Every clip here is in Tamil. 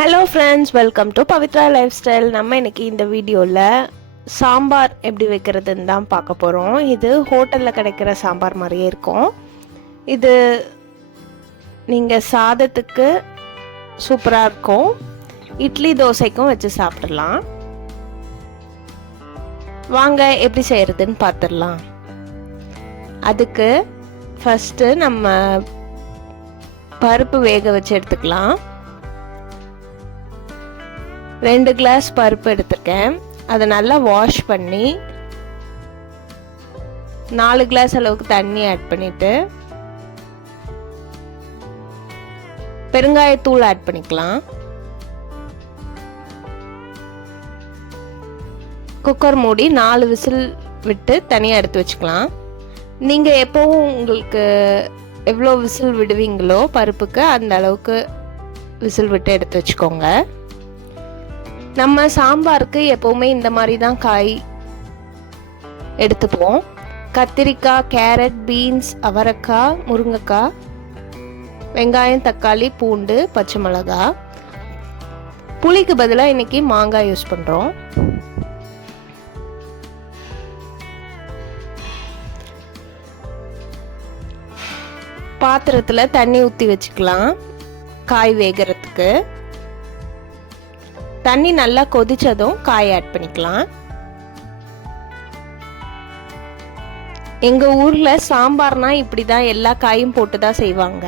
Hello friends, welcome to Pavithra life style. நம்ம இன்றைக்கி இந்த வீடியோவில் சாம்பார் எப்படி வைக்கிறதுன்னு தான் பார்க்க போகிறோம். இது ஹோட்டலில் கிடைக்கிற சாம்பார் மாதிரியே இருக்கும். இது நீங்கள் சாதத்துக்கு சூப்பராக இருக்கும். இட்லி தோசைக்கும் வச்சு சாப்பிடலாம். வாங்க எப்படி செய்கிறதுன்னு பார்த்துடலாம். அதுக்கு ஃபஸ்ட்டு நம்ம பருப்பு வேக வச்சு எடுத்துக்கலாம். 2 கிளாஸ் பருப்பு எடுத்துருக்கேன். அதை நல்லா வாஷ் பண்ணி 4 கிளாஸ் அளவுக்கு தண்ணி ஆட் பண்ணிட்டு பெருங்காயத்தூள் ஆட் பண்ணிக்கலாம். குக்கர் மூடி 4 விசில் விட்டு தனியாக எடுத்து வச்சுக்கலாம். நீங்கள் எப்போவும் உங்களுக்கு எவ்வளோ விசில் விடுவீங்களோ பருப்புக்கு அந்த அளவுக்கு விசில் விட்டு எடுத்து வச்சுக்கோங்க. நம்ம சாம்பாருக்கு எப்போவுமே இந்த மாதிரி தான் காய் எடுத்துப்போம். கத்திரிக்காய், கேரட், பீன்ஸ், அவரைக்காய், முருங்கைக்காய், வெங்காயம், தக்காளி, பூண்டு, பச்சை மிளகாய். புளிக்கு பதிலாக இன்னைக்கு மாங்காய் யூஸ் பண்ணுறோம். பாத்திரத்தில் தண்ணி ஊற்றி வச்சுக்கலாம் காய் வேகிறதுக்கு. தண்ணி நல்லா கொதிச்சதும் காய் ஆட் பண்ணிக்கலாம். எங்க ஊர்ல சாம்பார்னா இப்படிதான் எல்லா காயும் போட்டு தான் செய்வாங்க.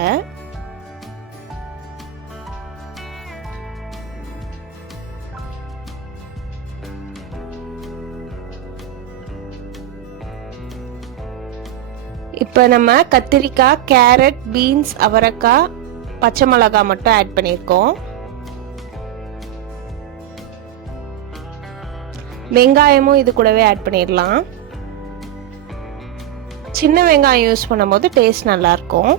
இப்ப நம்ம கத்திரிக்காய், கேரட், பீன்ஸ், அவரைக்காய், பச்சை மிளகாய் மட்டும் ஆட் பண்ணியிருக்கோம். வெங்காயமும் இது கூடவே ஆட் பண்ணிடலாம். சின்ன வெங்காயம் யூஸ் பண்ணும்போது டேஸ்ட் நல்லா இருக்கும்.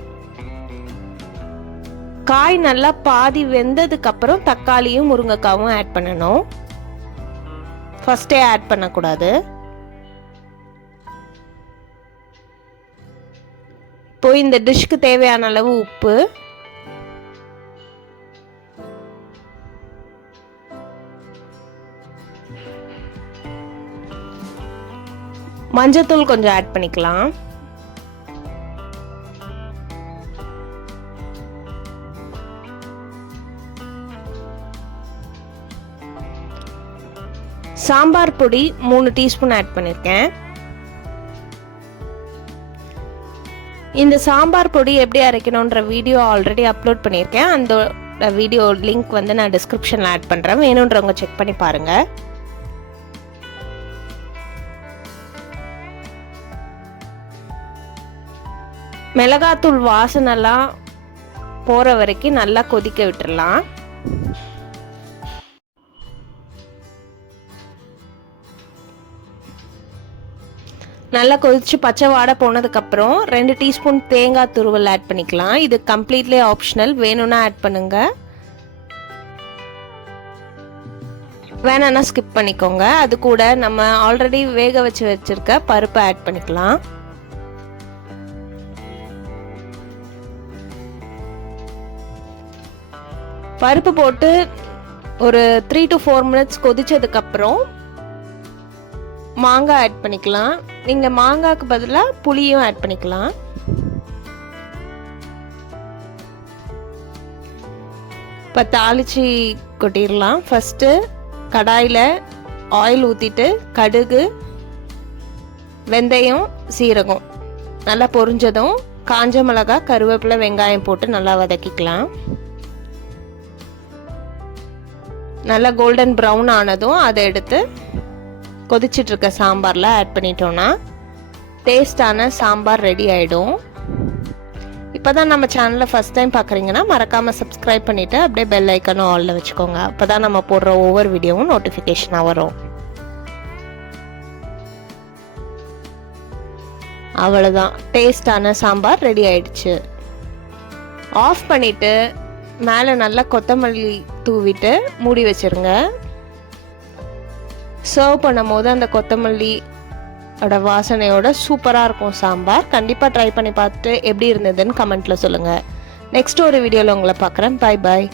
காய் நல்லா பாதி வெந்ததுக்கு அப்புறம் தக்காளியும் முருங்கைக்காவும் ஆட் பண்ணணும். ஃபர்ஸ்டே ஆட் பண்ணக்கூடாது. இப்போ இந்த டிஷ்க்கு தேவையான அளவு உப்பு, மஞ்சத்தூள் கொஞ்சம் ஆட் பண்ணிக்கலாம். சாம்பார் பொடி 3 டீஸ்பூன் ஆட் பண்ணியிருக்கேன். இந்த சாம்பார் பொடி எப்படி அரைக்கணுன்ற வீடியோ ஆல்ரெடி அப்லோட் பண்ணியிருக்கேன். அந்த வீடியோ லிங்க் வந்து நான் டிஸ்கிரிப்ஷனில் ஆட் பண்ணுறேன். வேணுன்றவங்க செக் பண்ணி பாருங்கள். மிளகாத்தூள் வாசனைலாம் போகிற வரைக்கும் நல்லா கொதிக்க விட்டுடலாம். நல்லா கொதிச்சு பச்சை வாடை போனதுக்கப்புறம் 2 டீஸ்பூன் தேங்காய் துருவல் ஆட் பண்ணிக்கலாம். இது கம்ப்ளீட்லி ஆப்ஷனல். வேணும்னா ஆட் பண்ணுங்க, வேணான்னா ஸ்கிப் பண்ணிக்கோங்க. அது கூட நம்ம ஆல்ரெடி வேக வச்சிருக்க பருப்பை ஆட் பண்ணிக்கலாம். பருப்பு போட்டு ஒரு 3 to 4 மினிட்ஸ் கொதிச்சதுக்கு அப்புறம் மாங்காய் ஆட் பண்ணிக்கலாம். நீங்க மாங்காய்க்கு பதிலாக புளியும் ஆட் பண்ணிக்கலாம். இப்போ தாளிச்சு கொட்டிடலாம். ஃபர்ஸ்ட் கடாயில் ஆயில் ஊற்றிட்டு கடுகு, வெந்தயம், சீரகம் நல்லா பொரிஞ்சதும் காஞ்ச மிளகாய், கருவேப்பிலை, வெங்காயம் போட்டு நல்லா வதக்கிக்கலாம். நல்லா கோல்டன் ப்ரௌன் ஆனதும் அதை எடுத்து கொதிச்சிட்டு இருக்க சாம்பாரில் ஆட் பண்ணிட்டோன்னா டேஸ்டான சாம்பார் ரெடி ஆகிடும். இப்போ தான் நம்ம சேனலை ஃபஸ்ட் டைம் பார்க்குறீங்கன்னா மறக்காமல் சப்ஸ்கிரைப் பண்ணிவிட்டு அப்படியே பெல் ஐக்கனும் ஆலில் வச்சுக்கோங்க. அப்போ தான் நம்ம போடுற ஒவ்வொரு வீடியோவும் நோட்டிஃபிகேஷனாக வரும். அவ்வளோதான், டேஸ்டான சாம்பார் ரெடி ஆயிடுச்சு. ஆஃப் பண்ணிவிட்டு மேலே நல்லா கொத்தமல்லி தூவிட்டு மூடி வச்சிருங்க. சர்வ் பண்ணும் போது அந்த கொத்தமல்லியோட வாசனையோட சூப்பராக இருக்கும் சாம்பார். கண்டிப்பாக ட்ரை பண்ணி பார்த்துட்டு எப்படி இருந்ததுன்னு கமெண்ட்டில் சொல்லுங்கள். நெக்ஸ்ட் ஒரு வீடியோவில் உங்களை பார்க்குறேன். Bye bye.